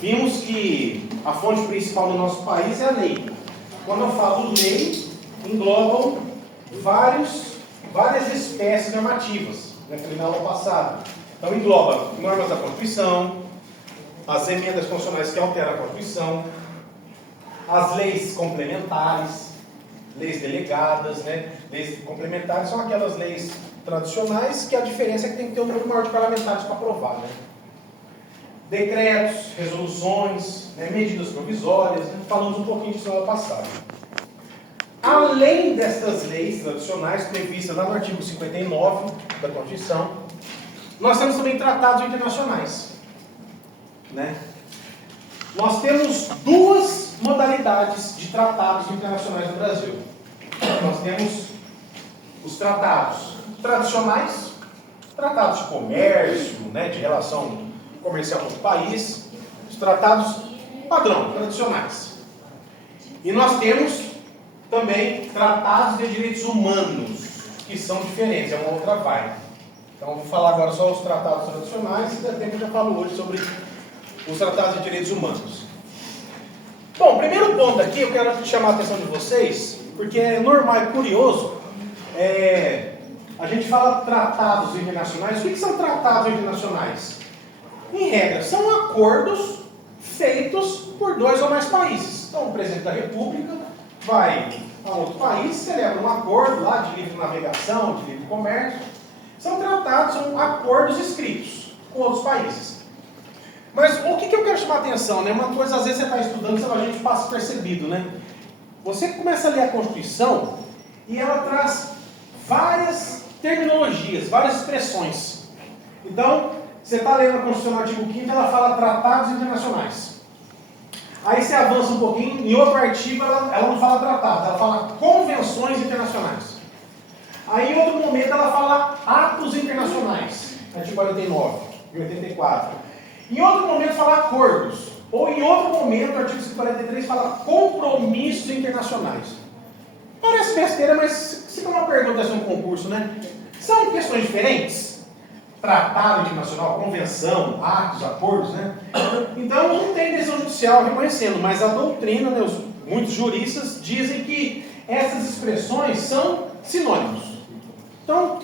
Vimos que a fonte principal do nosso país é a lei. Quando eu falo lei, englobam várias espécies normativas, né, que na aula passada. Então engloba normas da Constituição, as emendas constitucionais que alteram a Constituição, as leis complementares, leis delegadas, né? Leis complementares são aquelas leis tradicionais que a diferença é que tem que ter um número maior de parlamentares para aprovar, né? Decretos, resoluções, né, medidas provisórias, né? Falamos um pouquinho disso na aula passada. Além destas leis tradicionais previstas lá no artigo 59 da Constituição, nós temos também tratados internacionais, né? Nós temos duas modalidades de tratados internacionais no Brasil. Nós temos os tratados tradicionais, tratados de comércio, né, de relação comercial com o país, os tratados padrão, tradicionais. E nós temos também tratados de direitos humanos, que são diferentes, é uma outra vibe. Então, vou falar agora só os tratados tradicionais, e se der tempo eu já falo hoje sobre os tratados de direitos humanos. Bom, primeiro ponto aqui, eu quero chamar a atenção de vocês, porque é normal e curioso, a gente fala tratados internacionais. O que são tratados internacionais? Em regra, são acordos feitos por dois ou mais países. Então, o presidente da República vai a outro país, celebra um acordo lá de livre navegação, de livre comércio. São tratados, são acordos escritos com outros países. Mas o que eu quero chamar a atenção, né? Uma coisa, às vezes você está estudando, a gente passa percebido, né? Você começa a ler a Constituição e ela traz várias terminologias, várias expressões. Então, você está lendo a Constituição no artigo 5º, ela fala tratados internacionais. Aí você avança um pouquinho, em outro artigo ela não fala tratados, ela fala convenções internacionais. Aí em outro momento ela fala atos internacionais, artigo 49 e 84. Em outro momento fala acordos. Ou em outro momento, o artigo 143 fala compromissos internacionais. Parece besteira, mas se for uma pergunta, é um concurso, né? São questões diferentes? Tratado internacional, convenção, atos, acordos, né? Então não tem decisão judicial reconhecendo, mas a doutrina, né, muitos juristas dizem que essas expressões são sinônimos. Então,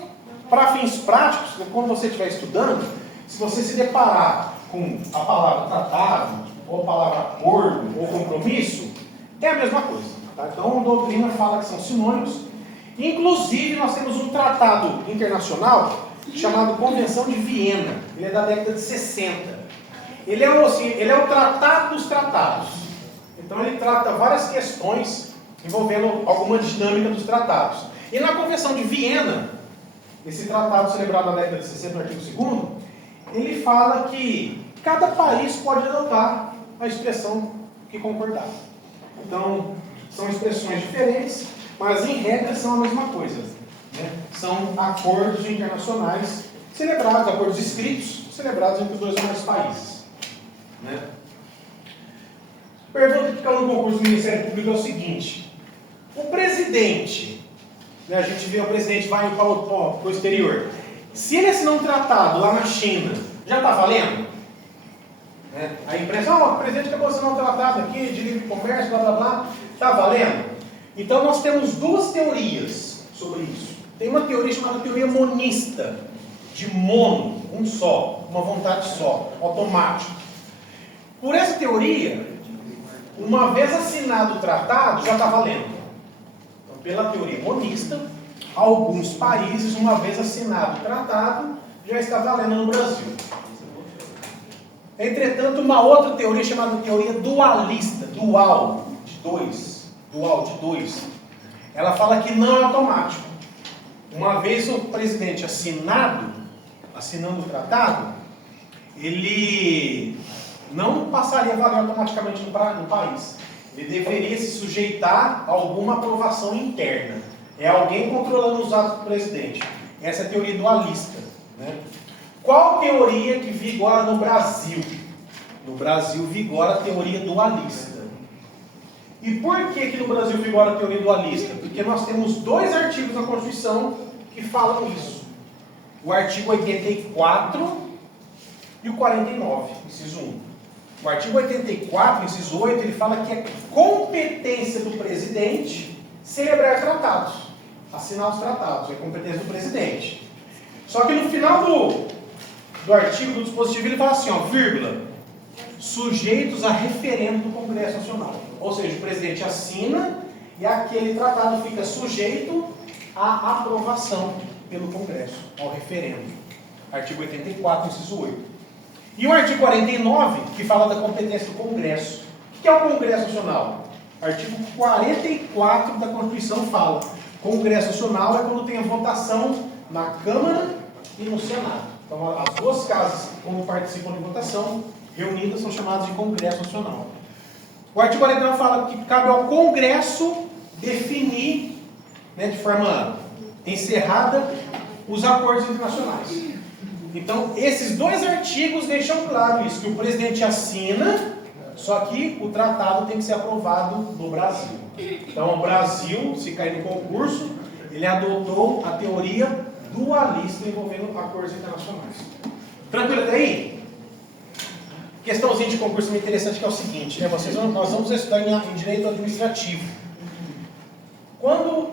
para fins práticos, quando você estiver estudando, se você se deparar com a palavra tratado, ou a palavra acordo, ou compromisso, é a mesma coisa. Tá? Então, a doutrina fala que são sinônimos. Inclusive, nós temos um tratado internacional chamado Convenção de Viena. Ele é da década de 60. Ele é o tratado dos tratados. Então, ele trata várias questões envolvendo alguma dinâmica dos tratados. E na Convenção de Viena, esse tratado celebrado na década de 60, no artigo 2º, ele fala que cada país pode adotar a expressão que concordar. Então, são expressões diferentes, mas em regra são a mesma coisa. Né? São acordos internacionais celebrados, acordos escritos, celebrados entre os dois ou mais países. Né? Pergunta que caiu no concurso do Ministério Público é o seguinte: o presidente, né, a gente vê o presidente vai para o exterior, se ele assinar um tratado lá na China, já está valendo? A imprensa, o presidente acabou de assinar um tratado aqui de livre comércio, blá blá blá, está valendo? Então nós temos duas teorias sobre isso. Tem uma teoria chamada teoria monista, de mono, um só, uma vontade só, automático. Por essa teoria, uma vez assinado o tratado, já está valendo. Então, pela teoria monista, alguns países, uma vez assinado o tratado, já está valendo no Brasil. Entretanto, uma outra teoria chamada teoria dualista, dual de dois, ela fala que não é automático. Uma vez o presidente assinando o tratado, ele não passaria a valer automaticamente no país. Ele deveria se sujeitar a alguma aprovação interna. É alguém controlando os atos do presidente. Essa é a teoria dualista. Né? Qual teoria que vigora no Brasil? No Brasil vigora a teoria dualista. E por que no Brasil vigora a teoria dualista? Porque nós temos dois artigos na Constituição que falam isso. O artigo 84 e o 49, inciso 1. O artigo 84, inciso 8, ele fala que é competência do presidente celebrar tratados, assinar os tratados, é competência do presidente. Só que no final do artigo do dispositivo ele fala assim, ó, vírgula, sujeitos a referendo do Congresso Nacional. Ou seja, o presidente assina e aquele tratado fica sujeito à aprovação pelo Congresso, ao referendo. Artigo 84, inciso 8. E o artigo 49, que fala da competência do Congresso. O que é o Congresso Nacional? Artigo 44 da Constituição fala: Congresso Nacional é quando tem a votação na Câmara e no Senado. Então, as duas casas, quando participam de votação, reunidas, são chamadas de Congresso Nacional. O artigo 49 fala que cabe ao Congresso definir, né, de forma encerrada, os acordos internacionais. Então, esses dois artigos deixam claro isso, que o presidente assina, só que o tratado tem que ser aprovado no Brasil. Então, o Brasil, se cair no concurso, ele adotou a teoria dualista envolvendo acordos internacionais. Tranquilo até aí? Questãozinha de concurso muito interessante que é o seguinte, né? Nós vamos estudar em direito administrativo. Quando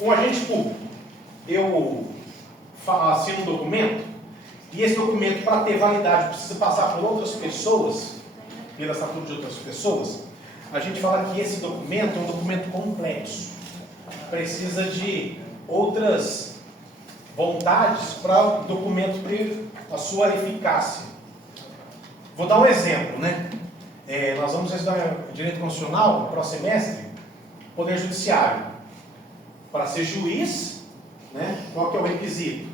um agente público, eu assino um documento, e esse documento, para ter validade, precisa passar por outras pessoas, pela assinatura de outras pessoas, a gente fala que esse documento é um documento complexo. Precisa de outras vontades para o documento ter a sua eficácia. Vou dar um exemplo, né? Nós vamos estudar direito constitucional no próximo semestre, Poder Judiciário. Para ser juiz, né, qual que é o requisito?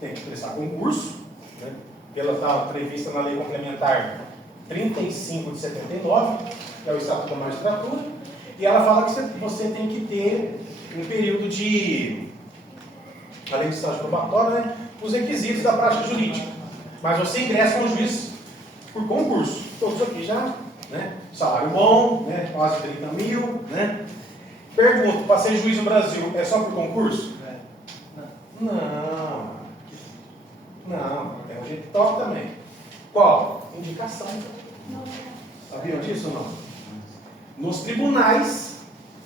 Tem que prestar concurso, né, pela tal prevista na Lei Complementar 35 de 79, que é o Estatuto da Magistratura, e ela fala que você tem que ter um período de, além do estágio probatório, né, os requisitos da prática jurídica. Mas você ingressa como juiz por concurso. Todos aqui já, né, salário bom, né, quase 30 mil, né. Pergunto, para ser juiz no Brasil, é só por concurso? Não. Tem um jeito top também. Qual? Indicação. Sabiam disso ou não? Nos tribunais,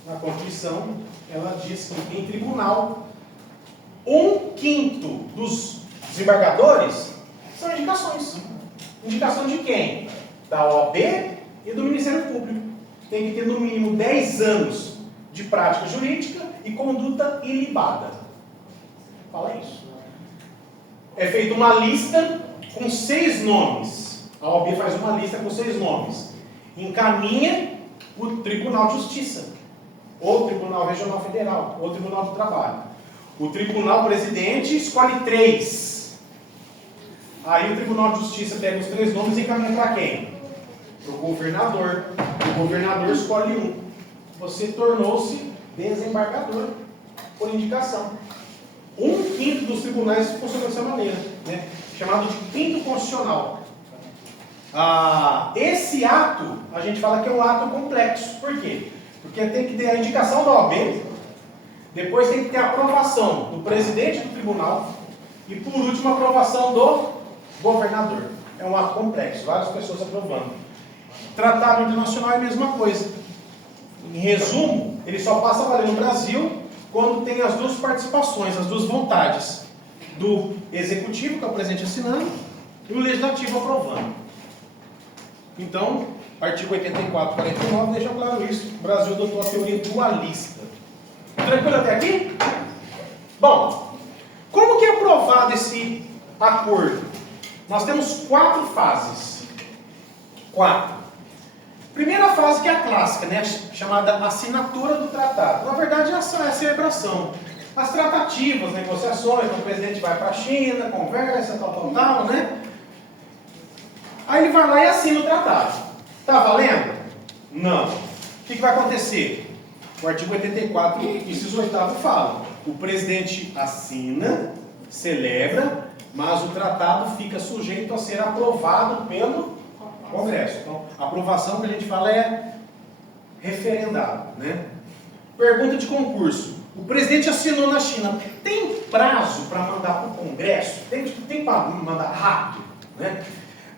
na Constituição, ela diz que em tribunal, 1/5 dos desembargadores são indicações. Indicação de quem? Da OAB e do Ministério Público. Tem que ter no mínimo 10 anos de prática jurídica e conduta ilibada. Fala isso. É feita uma lista com 6 nomes. A OAB faz uma lista com 6 nomes. Encaminha o Tribunal de Justiça, ou Tribunal Regional Federal, ou Tribunal do Trabalho. O Tribunal Presidente escolhe 3. Aí o Tribunal de Justiça pega os 3 nomes e encaminha para quem? Para o governador. O governador escolhe 1. Você tornou-se desembargador por indicação. 1/5 dos tribunais funciona dessa maneira, né? Chamado de quinto constitucional. Esse ato, a gente fala que é um ato complexo. Por quê? Porque tem que ter a indicação da OAB, depois tem que ter a aprovação do presidente do tribunal e, por último, a aprovação do governador. É um ato complexo, várias pessoas aprovando. Tratado internacional é a mesma coisa. Em resumo, ele só passa a valer no Brasil quando tem as duas participações, as duas vontades do executivo, que é o presidente assinando, e o legislativo aprovando. Então, artigo 84 e 49 deixam claro isso. O Brasil adotou a teoria dualista. Tranquilo até aqui? Bom, como que é aprovado esse acordo? Nós temos 4 fases. 4. Primeira fase, que é a clássica, né, chamada assinatura do tratado. Na verdade, essa é a celebração. As tratativas, negociações, o presidente vai para a China, conversa, tal, né? Aí ele vai lá e assina o tratado. Está valendo? Não. O que vai acontecer? O artigo 84, inciso 8º fala: o presidente assina, celebra, mas o tratado fica sujeito a ser aprovado pelo Congresso. Então, a aprovação que a gente fala é referendado, né? Pergunta de concurso. O presidente assinou na China. Tem prazo para mandar para o Congresso? Tem para mandar rápido, né?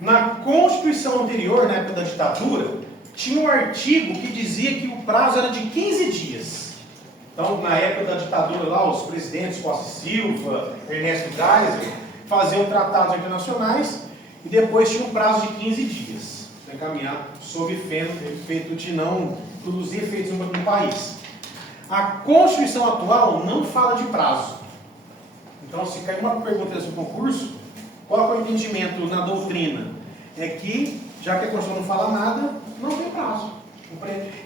Na Constituição anterior, na época da ditadura, tinha um artigo que dizia que o prazo era de 15 dias. Então, na época da ditadura lá, os presidentes Costa e Silva, Ernesto Geisel, faziam tratados internacionais e depois tinha um prazo de 15 dias para encaminhar sob efeito de não produzir efeitos no país. A Constituição atual não fala de prazo. Então, se cair uma pergunta nesse concurso, qual é o entendimento na doutrina? É que, já que a Constituição não fala nada, não tem prazo.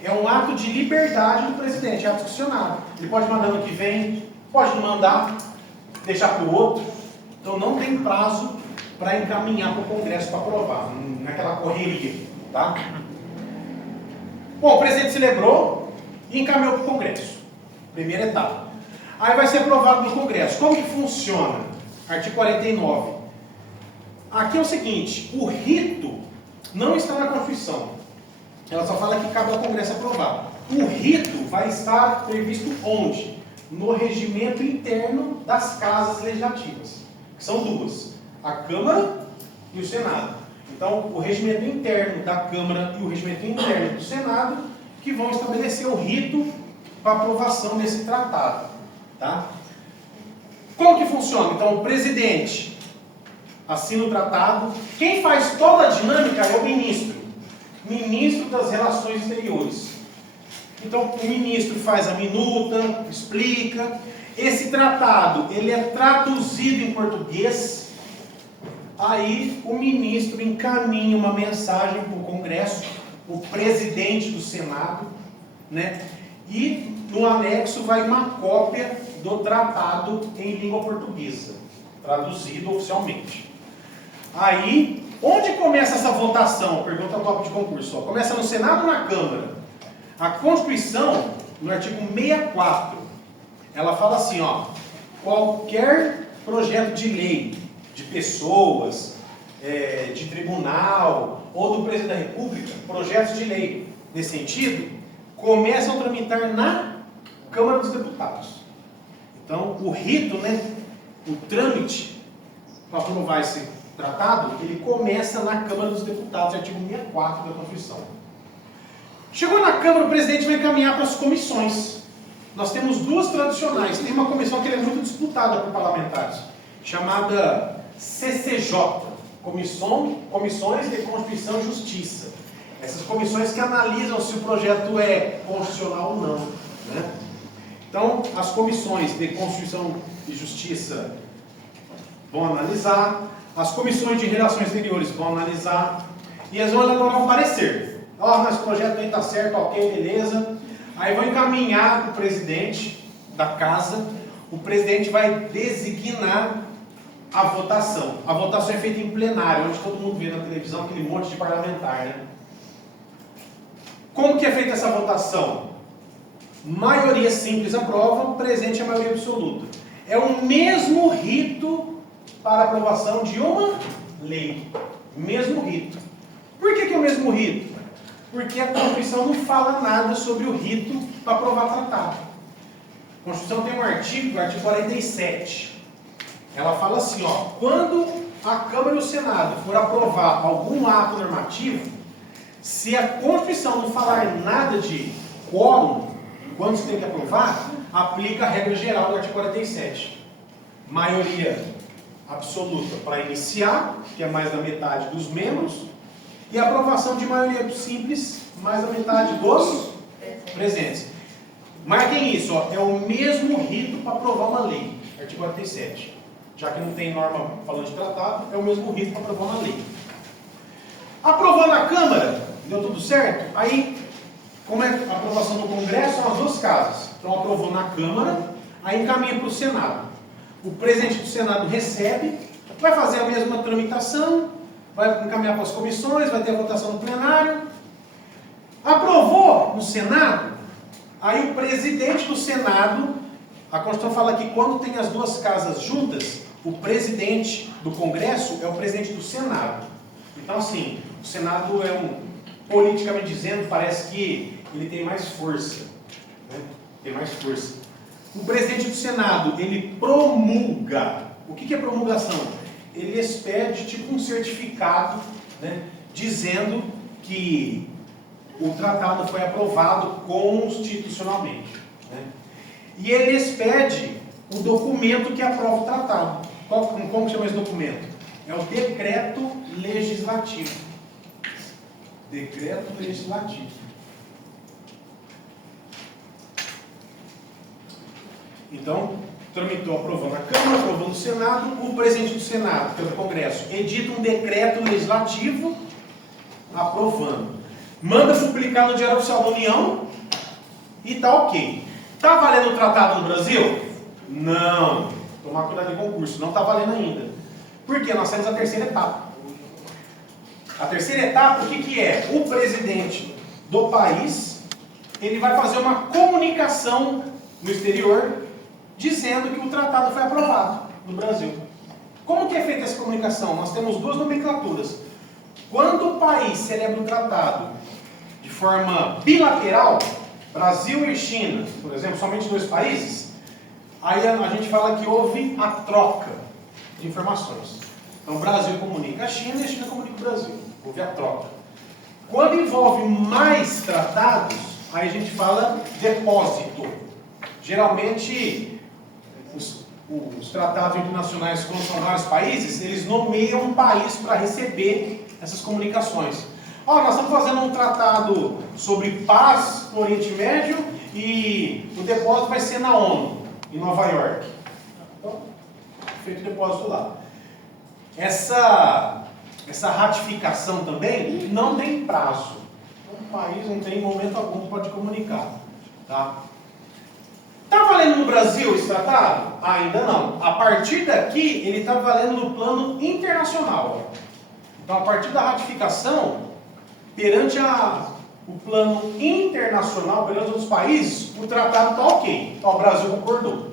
É um ato de liberdade do presidente, é ato discricionário. Ele pode mandar no que vem, pode não mandar, deixar para o outro. Então não tem prazo para encaminhar para o Congresso para aprovar, naquela correria. Tá? Bom, o presidente celebrou e encaminhou para o Congresso. Primeira etapa. Aí vai ser aprovado no Congresso. Como que funciona? Artigo 49. Aqui é o seguinte, o rito não está na Constituição. Ela só fala que cabe ao Congresso aprovar. O rito vai estar previsto onde? No regimento interno das casas legislativas, que são duas, a Câmara e o Senado. Então, o regimento interno da Câmara e o regimento interno do Senado que vão estabelecer o rito para aprovação desse tratado. Tá? Como que funciona? Então, o presidente assina o tratado. Quem faz toda a dinâmica é o ministro das Relações Exteriores. Então, o ministro faz a minuta, explica. Esse tratado, ele é traduzido em português. Aí, o ministro encaminha uma mensagem para o Congresso, o presidente do Senado, né? E no anexo vai uma cópia do tratado em língua portuguesa, traduzido oficialmente. Aí, onde começa essa votação? Pergunta top de concurso. Ó. Começa no Senado ou na Câmara? A Constituição, no artigo 64, ela fala assim, ó, qualquer projeto de lei, de pessoas, de tribunal, ou do presidente da República, projetos de lei nesse sentido, começam a tramitar na Câmara dos Deputados. Então, o rito, né, o trâmite para aprovar esse tratado, ele começa na Câmara dos Deputados, artigo 64 da Constituição. Chegou na Câmara, o presidente vai encaminhar para as comissões. Nós temos duas tradicionais. Tem uma comissão que é muito disputada por parlamentares, chamada CCJ, Comissões de Constituição e Justiça. Essas comissões que analisam se o projeto é constitucional ou não. Né? Então, as comissões de Constituição e Justiça vão analisar, as comissões de Relações Exteriores vão analisar, e elas vão elaborar um parecer. Ó, mas o projeto aí está certo, ok, beleza. Aí vão encaminhar para o presidente da casa, o presidente vai designar a votação. A votação é feita em plenário, onde todo mundo vê na televisão aquele monte de parlamentar, né? Como que é feita essa votação? Maioria simples aprova, presente a maioria absoluta. É o mesmo rito para aprovação de uma lei. Mesmo rito. Por que é o mesmo rito? Porque a Constituição não fala nada sobre o rito para aprovar tratado. A Constituição tem um artigo, o artigo 47. Ela fala assim, ó, quando a Câmara e o Senado for aprovar algum ato normativo, se a Constituição não falar nada de quórum, quando se tem que aprovar, aplica a regra geral do artigo 47. Maioria absoluta para iniciar, que é mais da metade dos membros, e a aprovação de maioria simples, mais da metade dos presentes. Marquem isso, ó, é o mesmo rito para aprovar uma lei, artigo 47. Já que não tem norma falando de tratado, é o mesmo rito para aprovar uma lei. Aprovou na Câmara, deu tudo certo? Aí, como é a aprovação no Congresso, são as duas casas. Então, aprovou na Câmara, aí encaminha para o Senado. O presidente do Senado recebe, vai fazer a mesma tramitação, vai encaminhar para as comissões, vai ter a votação no plenário. Aprovou no Senado, aí o presidente do Senado, a Constituição fala que quando tem as duas casas juntas, o presidente do Congresso é o presidente do Senado. Então, assim, o Senado é politicamente dizendo, parece que ele tem mais força. Né? Tem mais força. O presidente do Senado, ele promulga. O que é promulgação? Ele expede tipo um certificado né, dizendo que o tratado foi aprovado constitucionalmente. Né? E ele expede o documento que aprova o tratado. Como chama esse documento? É o decreto legislativo. Decreto legislativo. Então, tramitou, aprovou na Câmara, aprovou no Senado. O presidente do Senado, pelo Congresso, edita um decreto legislativo aprovando. Manda publicar no Diário Oficial da União e tá ok. Tá valendo o tratado no Brasil? Não. Tomar cuidado em concurso. Não tá valendo ainda. Por quê? Nós temos a terceira etapa. A terceira etapa, o que que é? O presidente do país, ele vai fazer uma comunicação no exterior dizendo que o tratado foi aprovado no Brasil. Como que é feita essa comunicação? Nós temos duas nomenclaturas. Quando o país celebra o tratado de forma bilateral, Brasil e China, por exemplo, somente dois países, aí a gente fala que houve a troca de informações. Então o Brasil comunica a China e a China comunica o Brasil. Houve a troca. Quando envolve mais tratados, aí a gente fala depósito. Geralmente, os tratados internacionais, quando são vários países, eles nomeiam um país para receber essas comunicações. Nós estamos fazendo um tratado sobre paz no Oriente Médio e o depósito vai ser na ONU, em Nova York. Então, feito o depósito lá. Essa ratificação também não tem prazo. O país não tem momento algum pode comunicar. Tá? Está valendo no Brasil esse tratado? Ainda não. A partir daqui, ele está valendo no plano internacional. Então, a partir da ratificação, perante o plano internacional, perante outros países, o tratado está ok. Então, o Brasil concordou.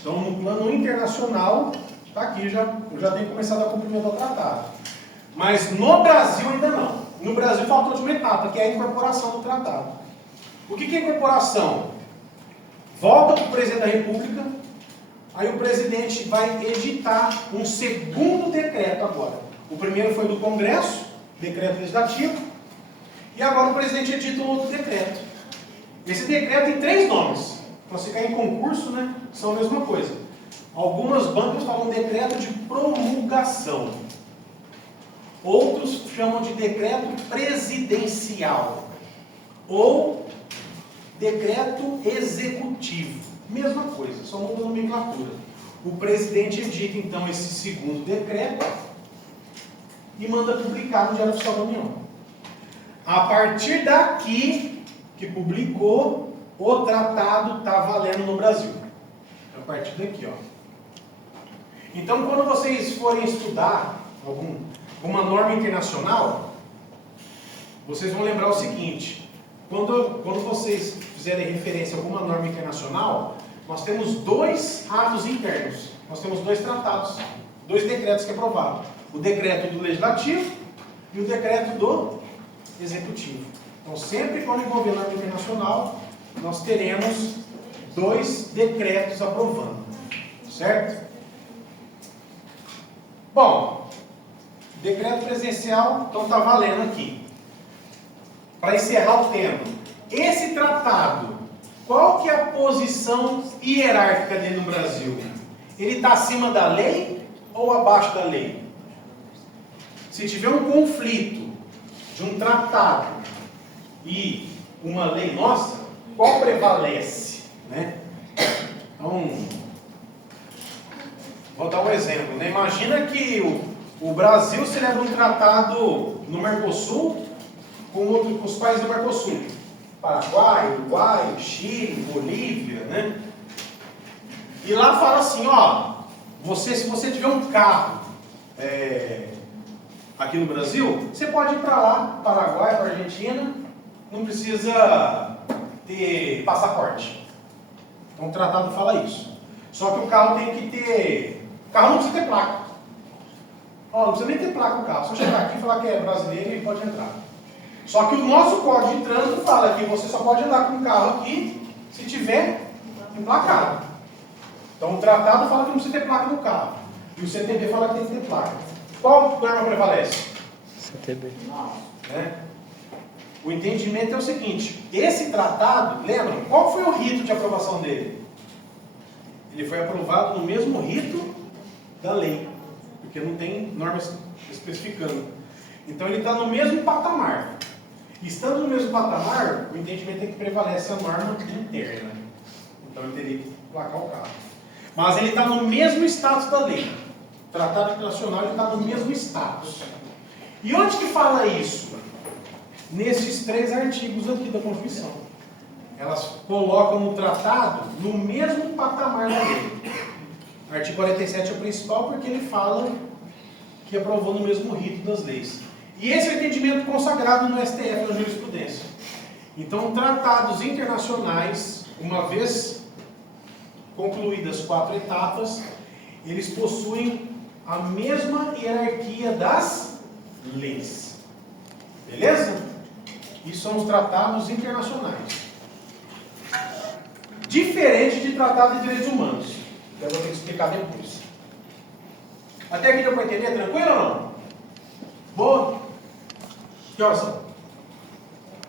Então, no plano internacional, está aqui, já tem começado a cumprimento do tratado. Mas no Brasil ainda não. No Brasil falta a última etapa, que é a incorporação do tratado. O que é incorporação? Volta para o presidente da República, aí o presidente vai editar um segundo decreto agora. O primeiro foi do Congresso, decreto legislativo, e agora o presidente edita um outro decreto. Esse decreto tem 3 nomes. Para você cair em concurso, né, são a mesma coisa. Algumas bancas falam decreto de promulgação. Outros chamam de decreto presidencial. Ou decreto executivo. Mesma coisa, só muda a nomenclatura. O presidente edita então esse segundo decreto e manda publicar no Diário Oficial da União. A partir daqui que publicou, o tratado está valendo no Brasil. A partir daqui, ó. Então, quando vocês forem estudar alguma norma internacional, vocês vão lembrar o seguinte: quando vocês fizerem referência a alguma norma internacional, nós temos 2 atos internos. Nós temos 2 tratados, 2 decretos que aprovaram. O decreto do legislativo e o decreto do executivo. Então, sempre quando envolver norma internacional, nós teremos 2 decretos aprovando. Certo? Bom, decreto presidencial, então está valendo aqui. Para encerrar o tema, esse tratado, qual que é a posição hierárquica dele no Brasil? Ele está acima da lei ou abaixo da lei? Se tiver um conflito de um tratado e uma lei nossa, qual prevalece? Né? Então, vou dar um exemplo. Né? Imagina que o Brasil celebra um tratado no Mercosul com os países do Mercosul. Paraguai, Uruguai, Chile, Bolívia, né? E lá fala assim, se você tiver um carro aqui no Brasil, você pode ir para lá, Paraguai, para Argentina, não precisa ter passaporte. Então o tratado fala isso. Só que o carro tem que ter... O carro não precisa ter placa. Não precisa nem ter placa o carro. Só chegar aqui e falar que é brasileiro e pode entrar. Só que o nosso código de trânsito fala que você só pode andar com o carro aqui se tiver emplacado. Então o tratado fala que não precisa ter placa no carro. E o CTB fala que tem que ter placa. Qual norma prevalece? CTB. Né? O entendimento é o seguinte: esse tratado, lembram, qual foi o rito de aprovação dele? Ele foi aprovado no mesmo rito da lei, porque não tem normas especificando. Então ele está no mesmo patamar. Estando no mesmo patamar, o entendimento é que prevalece a norma interna. Então ele teria que placar o carro. Mas ele está no mesmo status da lei. O tratado internacional está no mesmo status. E onde que fala isso? Nesses 3 artigos aqui da Constituição. Elas colocam o tratado no mesmo patamar da lei. O artigo 47 é o principal porque ele fala que aprovou no mesmo rito das leis. E esse é o entendimento consagrado no STF, na jurisprudência. Então, tratados internacionais, uma vez concluídas 4 etapas, eles possuem a mesma hierarquia das leis. Beleza? Isso são os tratados internacionais. Diferente de tratado de direitos humanos, que eu vou ter que explicar depois. Até aqui deu para entender? Tranquilo ou não? Boa? Que horas são?